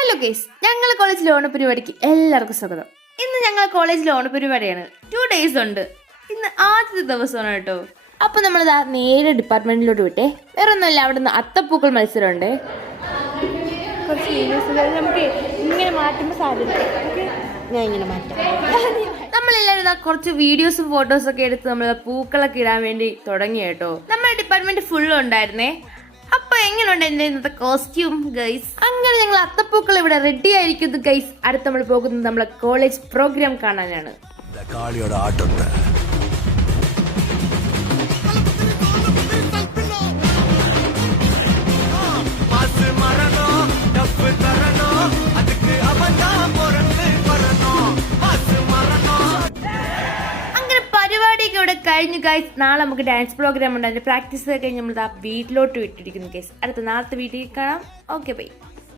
Hello guys, ഞങ്ങൾ കോളേജിലെ ഓണപരിപാടിക്ക് എല്ലാവർക്കും സ്വാഗതം. ഇന്ന് ഞങ്ങൾ കോളേജിലെ ഓണപരിപാടിയാണ്. 2 days ഉണ്ട്. ഇന്ന് ആദ്യത്തെ ദിവസമാണ് കേട്ടോ. അപ്പൊ നമ്മൾ നേരെ ഡിപ്പാർട്ട്മെന്റിലോട്ട് വിട്ടേ. വേറെ ഒന്നുമല്ല, അവിടെ നിന്ന് അത്തപ്പൂക്കൾ മത്സരമുണ്ട്. കുറച്ച് നമുക്ക് ഇങ്ങനെ മാറ്റുമ്പോൾ സാധ്യത ഞാൻ ഇങ്ങനെ മാറ്റാം. നമ്മളെല്ലാവരും കുറച്ച് വീഡിയോസും ഫോട്ടോസും ഒക്കെ എടുത്ത് നമ്മൾ പൂക്കളൊക്കെ ഇടാൻ വേണ്ടി തുടങ്ങി കേട്ടോ. നമ്മുടെ ഡിപ്പാർട്ട്മെന്റ് ഫുള്ളും ഉണ്ടായിരുന്നേ. അപ്പൊ എങ്ങനെയുണ്ട് എന്റെ ഇന്നത്തെ കോസ്റ്റ്യൂം ഗൈസ്? അങ്ങനെ ഞങ്ങൾ അത്തപ്പൂക്കൾ ഇവിടെ റെഡി ആയിരിക്കുന്നു ഗൈസ്. അടുത്ത് നമ്മൾ പോകുന്നത് നമ്മളെ കോളേജ് പ്രോഗ്രാം കാണാനാണ്. പരിപാടിയൊക്കെ ഇവിടെ കഴിഞ്ഞു ഗൈസ്. നാളെ നമുക്ക് ഡാൻസ് പ്രോഗ്രാം ഉണ്ട്. അതിന്റെ പ്രാക്ടീസ് കഴിഞ്ഞ് നമ്മൾ വീട്ടിലോട്ട് വിട്ടിരിക്കുന്നു ഗൈസ്. അടുത്ത നാളത്തെ വീട്ടിൽ കാണാം. Okay bye.